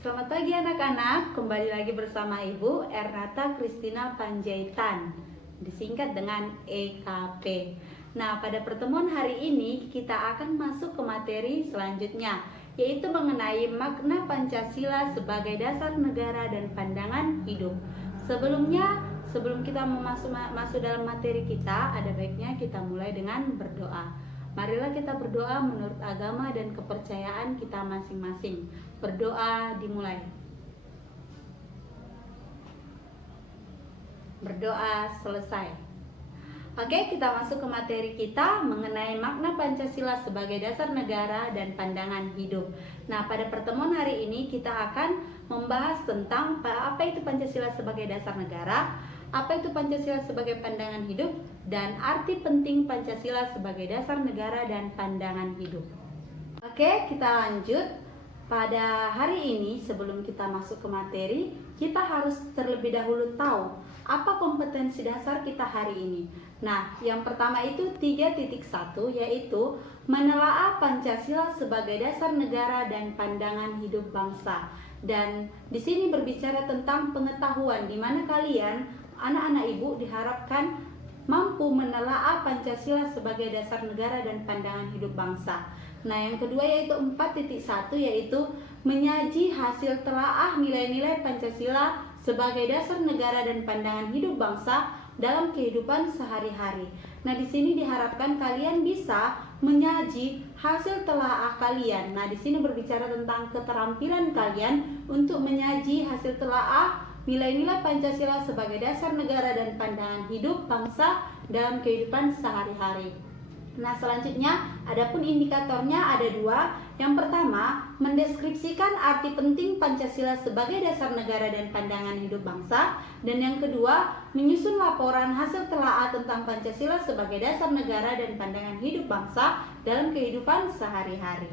Selamat pagi anak-anak, kembali lagi bersama Ibu Ernata Kristina Panjaitan, disingkat dengan EKP. Nah, pada pertemuan hari ini kita akan masuk ke materi selanjutnya, yaitu mengenai makna Pancasila sebagai dasar negara dan pandangan hidup. Sebelum kita masuk dalam materi kita, ada baiknya kita mulai dengan berdoa. Marilah kita berdoa menurut agama dan kepercayaan kita masing-masing. Berdoa dimulai. Berdoa selesai. Oke, kita masuk ke materi kita mengenai makna Pancasila sebagai dasar negara dan pandangan hidup. Nah, pada pertemuan hari ini kita akan membahas tentang apa itu Pancasila sebagai dasar negara, apa itu Pancasila sebagai pandangan hidup, dan arti penting Pancasila sebagai dasar negara dan pandangan hidup. Oke, kita lanjut. Pada hari ini, sebelum kita masuk ke materi, kita harus terlebih dahulu tahu apa kompetensi dasar kita hari ini. Nah, yang pertama itu 3.1, yaitu menelaah Pancasila sebagai dasar negara dan pandangan hidup bangsa. Dan di sini berbicara tentang pengetahuan, di mana kalian anak-anak ibu diharapkan mampu menelaah Pancasila sebagai dasar negara dan pandangan hidup bangsa. Nah, yang kedua yaitu 4.1, yaitu menyaji hasil telaah nilai-nilai Pancasila sebagai dasar negara dan pandangan hidup bangsa dalam kehidupan sehari-hari. Nah, di sini diharapkan kalian bisa menyaji hasil telaah kalian. Nah, di sini berbicara tentang keterampilan kalian untuk menyaji hasil telaah nilai-nilai Pancasila sebagai dasar negara dan pandangan hidup bangsa dalam kehidupan sehari-hari. Nah, selanjutnya adapun indikatornya ada dua. Yang pertama, mendeskripsikan arti penting Pancasila sebagai dasar negara dan pandangan hidup bangsa. Dan yang kedua, menyusun laporan hasil telaah tentang Pancasila sebagai dasar negara dan pandangan hidup bangsa dalam kehidupan sehari-hari.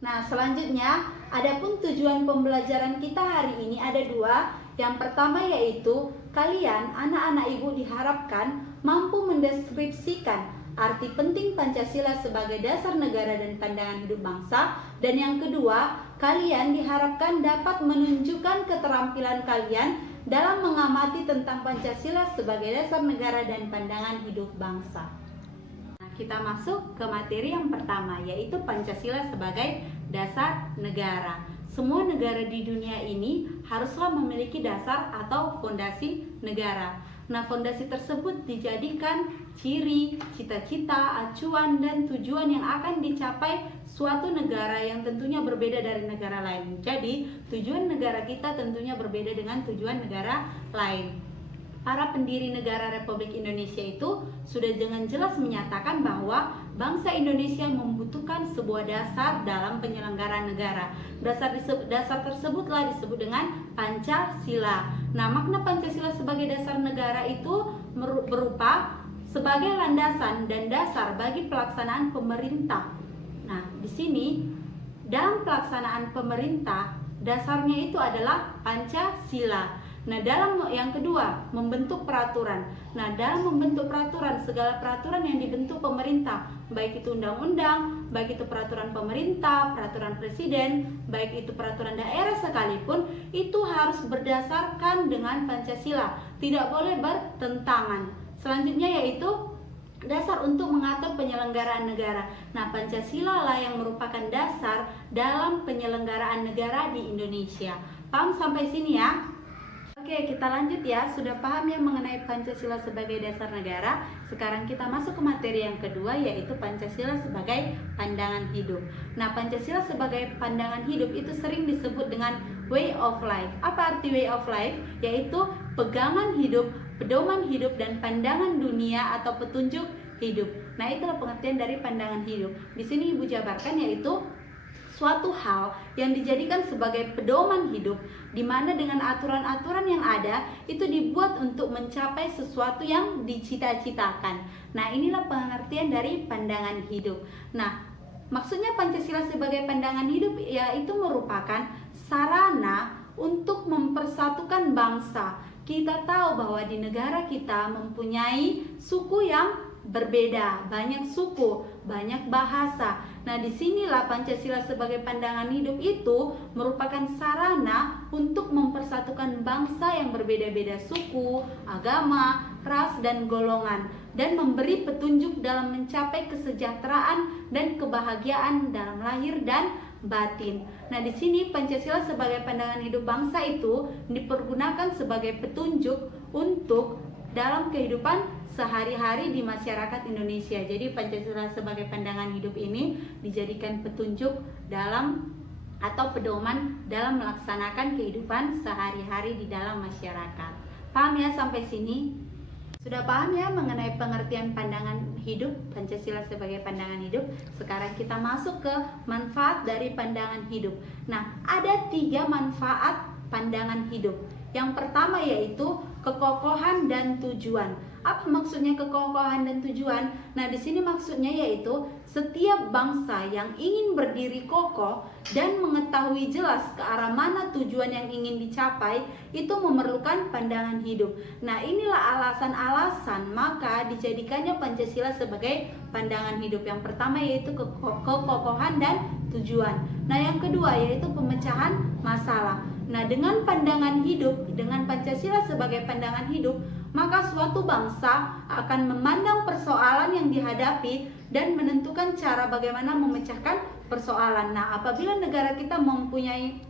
Nah, selanjutnya, adapun tujuan pembelajaran kita hari ini ada dua. Yang pertama yaitu kalian, anak-anak ibu diharapkan mampu mendeskripsikan arti penting Pancasila sebagai dasar negara dan pandangan hidup bangsa. Dan yang kedua, kalian diharapkan dapat menunjukkan keterampilan kalian dalam mengamati tentang Pancasila sebagai dasar negara dan pandangan hidup bangsa. Kita masuk ke materi yang pertama, yaitu Pancasila sebagai dasar negara. Semua negara di dunia ini haruslah memiliki dasar atau fondasi negara. Nah, fondasi tersebut dijadikan ciri, cita-cita, acuan, dan tujuan yang akan dicapai suatu negara yang tentunya berbeda dari negara lain. Jadi, tujuan negara kita tentunya berbeda dengan tujuan negara lain. Para pendiri negara Republik Indonesia itu sudah dengan jelas menyatakan bahwa bangsa Indonesia membutuhkan sebuah dasar dalam penyelenggaraan negara. Dasar tersebutlah disebut dengan Pancasila. Nah, makna Pancasila sebagai dasar negara itu berupa sebagai landasan dan dasar bagi pelaksanaan pemerintah. Nah, di sini dalam pelaksanaan pemerintah dasarnya itu adalah Pancasila. Nah, dalam yang kedua, membentuk peraturan. Nah, dalam membentuk peraturan, segala peraturan yang dibentuk pemerintah, baik itu undang-undang, baik itu peraturan pemerintah, peraturan presiden, baik itu peraturan daerah sekalipun, itu harus berdasarkan dengan Pancasila, tidak boleh bertentangan. Selanjutnya yaitu dasar untuk mengatur penyelenggaraan negara. Nah, Pancasila lah yang merupakan dasar dalam penyelenggaraan negara di Indonesia. Paham sampai sini ya? Oke, kita lanjut ya. Sudah paham ya mengenai Pancasila sebagai dasar negara? Sekarang kita masuk ke materi yang kedua, yaitu Pancasila sebagai pandangan hidup. Nah, Pancasila sebagai pandangan hidup itu sering disebut dengan way of life. Apa arti way of life? Yaitu pegangan hidup, pedoman hidup, dan pandangan dunia atau petunjuk hidup. Nah, itulah pengertian dari pandangan hidup. Di sini Ibu jabarkan yaitu suatu hal yang dijadikan sebagai pedoman hidup, di mana dengan aturan-aturan yang ada itu dibuat untuk mencapai sesuatu yang dicita-citakan. Nah, inilah pengertian dari pandangan hidup. Nah, maksudnya Pancasila sebagai pandangan hidup yaitu merupakan sarana untuk mempersatukan bangsa. Kita tahu bahwa di negara kita mempunyai suku yang berbeda, banyak suku, banyak bahasa. Nah, disinilah Pancasila sebagai pandangan hidup itu merupakan sarana untuk mempersatukan bangsa yang berbeda-beda suku, agama, ras, dan golongan, dan memberi petunjuk dalam mencapai kesejahteraan dan kebahagiaan dalam lahir dan batin. Nah, di sini Pancasila sebagai pandangan hidup bangsa itu dipergunakan sebagai petunjuk untuk dalam kehidupan sehari-hari di masyarakat Indonesia. Jadi Pancasila sebagai pandangan hidup ini dijadikan petunjuk dalam atau pedoman dalam melaksanakan kehidupan sehari-hari di dalam masyarakat. Paham ya sampai sini? Sudah paham ya mengenai pengertian pandangan hidup, Pancasila sebagai pandangan hidup? Sekarang kita masuk ke manfaat dari pandangan hidup. Nah, ada 3 manfaat pandangan hidup. Yang pertama yaitu kekokohan dan tujuan. Apa maksudnya kekokohan dan tujuan? Nah, di sini maksudnya yaitu setiap bangsa yang ingin berdiri kokoh dan mengetahui jelas ke arah mana tujuan yang ingin dicapai itu memerlukan pandangan hidup. Nah, inilah alasan-alasan maka dijadikannya Pancasila sebagai pandangan hidup. Yang pertama yaitu kekokohan dan tujuan. Nah, yang kedua yaitu pemecahan masalah. Nah, dengan pandangan hidup, dengan Pancasila sebagai pandangan hidup, maka suatu bangsa akan memandang persoalan yang dihadapi dan menentukan cara bagaimana memecahkan persoalan. Nah, apabila negara kita mempunyai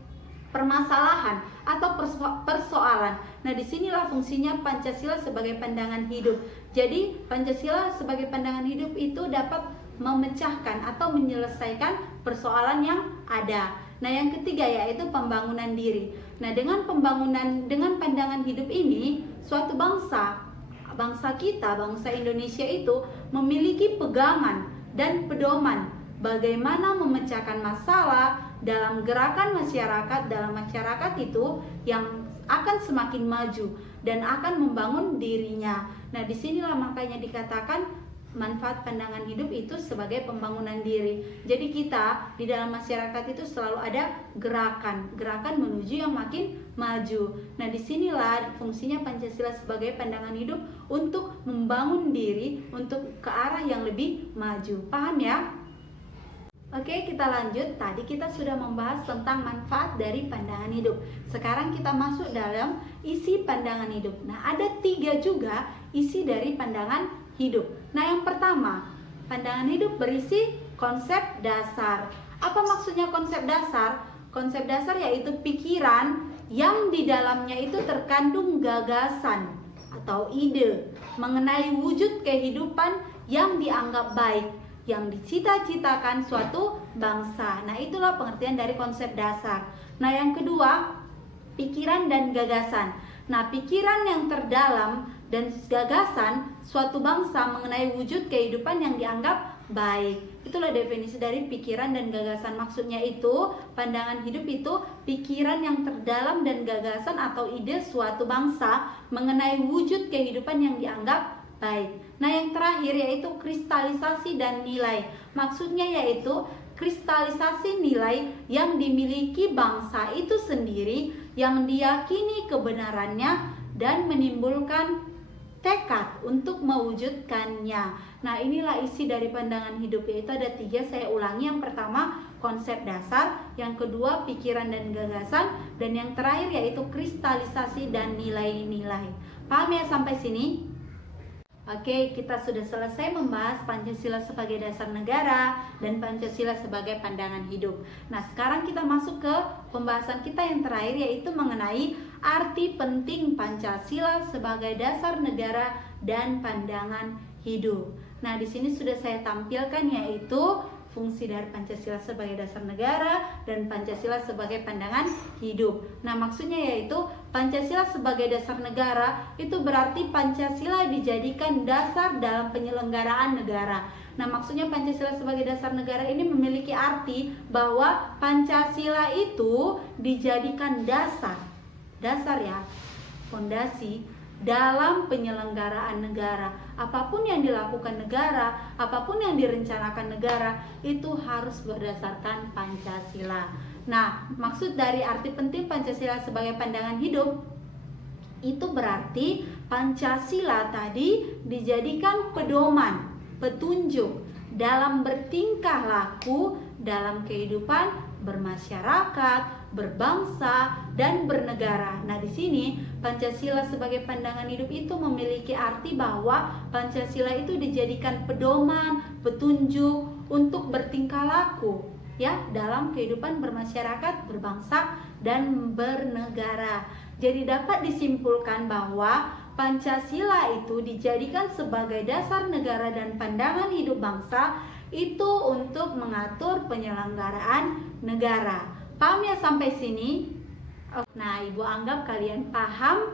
permasalahan atau persoalan, nah disinilah fungsinya Pancasila sebagai pandangan hidup. Jadi Pancasila sebagai pandangan hidup itu dapat memecahkan atau menyelesaikan persoalan yang ada. Nah, yang ketiga yaitu pembangunan diri. Nah, dengan pandangan hidup ini, suatu bangsa kita, bangsa Indonesia itu memiliki pegangan dan pedoman bagaimana memecahkan masalah dalam gerakan masyarakat, dalam masyarakat itu yang akan semakin maju dan akan membangun dirinya. Nah, disinilah makanya dikatakan manfaat pandangan hidup itu sebagai pembangunan diri. Jadi kita di dalam masyarakat itu selalu ada gerakan menuju yang makin maju. Nah, disinilah fungsinya Pancasila sebagai pandangan hidup untuk membangun diri untuk ke arah yang lebih maju. Paham ya? Oke, kita lanjut. Tadi kita sudah membahas tentang manfaat dari pandangan hidup. Sekarang kita masuk dalam isi pandangan hidup. Nah, ada 3 juga isi dari pandangan hidup. Nah, yang pertama, pandangan hidup berisi konsep dasar. Apa maksudnya konsep dasar? Konsep dasar yaitu pikiran yang di dalamnya itu terkandung gagasan atau ide mengenai wujud kehidupan yang dianggap baik, yang dicita-citakan suatu bangsa. Nah, itulah pengertian dari konsep dasar. Nah, yang kedua, pikiran dan gagasan. Nah, pikiran yang terdalam dan gagasan suatu bangsa mengenai wujud kehidupan yang dianggap baik. Itulah definisi dari pikiran dan gagasan. Maksudnya itu, pandangan hidup itu pikiran yang terdalam dan gagasan atau ide suatu bangsa mengenai wujud kehidupan yang dianggap baik. Nah, yang terakhir yaitu kristalisasi dan nilai. Maksudnya yaitu kristalisasi nilai yang dimiliki bangsa itu sendiri, yang diyakini kebenarannya dan menimbulkan tekad untuk mewujudkannya. Nah, inilah isi dari pandangan hidup, yaitu ada 3, saya ulangi. Yang pertama konsep dasar, yang kedua pikiran dan gagasan, dan yang terakhir yaitu kristalisasi dan nilai-nilai. Paham ya sampai sini? Oke, kita sudah selesai membahas Pancasila sebagai dasar negara dan Pancasila sebagai pandangan hidup. Nah, sekarang kita masuk ke pembahasan kita yang terakhir, yaitu mengenai arti penting Pancasila sebagai dasar negara dan pandangan hidup. Nah, di sini sudah saya tampilkan yaitu fungsi dari Pancasila sebagai dasar negara dan Pancasila sebagai pandangan hidup. Nah, maksudnya yaitu Pancasila sebagai dasar negara itu berarti Pancasila dijadikan dasar dalam penyelenggaraan negara. Nah, maksudnya Pancasila sebagai dasar negara ini memiliki arti bahwa Pancasila itu dijadikan dasar ya, fondasi dalam penyelenggaraan negara. Apapun yang dilakukan negara, apapun yang direncanakan negara, itu harus berdasarkan Pancasila. Nah, maksud dari arti penting Pancasila sebagai pandangan hidup itu berarti Pancasila tadi dijadikan pedoman, petunjuk dalam bertingkah laku dalam kehidupan bermasyarakat, berbangsa, dan bernegara. Nah, di sini Pancasila sebagai pandangan hidup itu memiliki arti bahwa Pancasila itu dijadikan pedoman, petunjuk untuk bertingkah laku ya dalam kehidupan bermasyarakat, berbangsa, dan bernegara. Jadi dapat disimpulkan bahwa Pancasila itu dijadikan sebagai dasar negara dan pandangan hidup bangsa itu untuk mengatur penyelenggaraan negara. Paham ya sampai sini? Nah, Ibu anggap kalian paham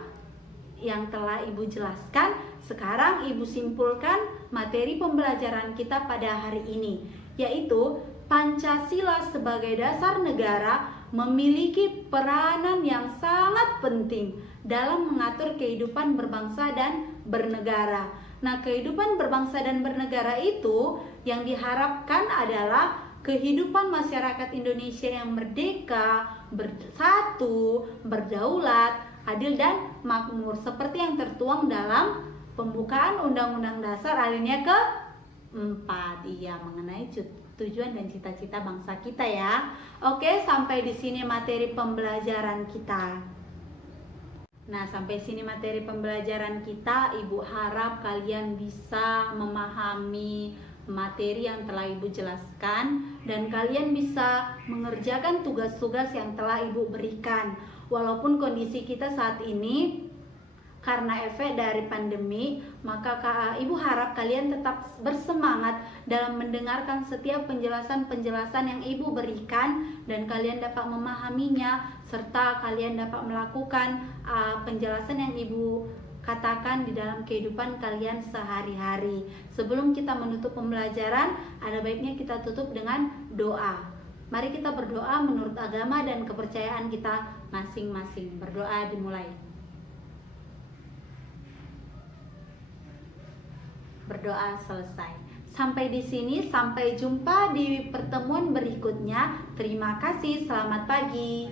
yang telah Ibu jelaskan. Sekarang Ibu simpulkan materi pembelajaran kita pada hari ini, yaitu Pancasila sebagai dasar negara memiliki peranan yang sangat penting dalam mengatur kehidupan berbangsa dan bernegara. Nah, kehidupan berbangsa dan bernegara itu yang diharapkan adalah kehidupan masyarakat Indonesia yang merdeka, bersatu, berdaulat, adil dan makmur seperti yang tertuang dalam pembukaan Undang-Undang Dasar alinea ke-4. Iya, mengenai tujuan dan cita-cita bangsa kita ya. Oke, sampai di sini materi pembelajaran kita. Nah, sampai sini materi pembelajaran kita. Ibu harap kalian bisa memahami materi yang telah Ibu jelaskan dan kalian bisa mengerjakan tugas-tugas yang telah Ibu berikan. Walaupun kondisi kita saat ini karena efek dari pandemi, maka Ibu harap kalian tetap bersemangat dalam mendengarkan setiap penjelasan-penjelasan yang Ibu berikan dan kalian dapat memahaminya serta kalian dapat melakukan penjelasan yang Ibu katakan di dalam kehidupan kalian sehari-hari. Sebelum kita menutup pembelajaran, ada baiknya kita tutup dengan doa. Mari kita berdoa menurut agama dan kepercayaan kita masing-masing. Berdoa dimulai. Berdoa selesai. Sampai di sini, sampai jumpa di pertemuan berikutnya. Terima kasih, selamat pagi.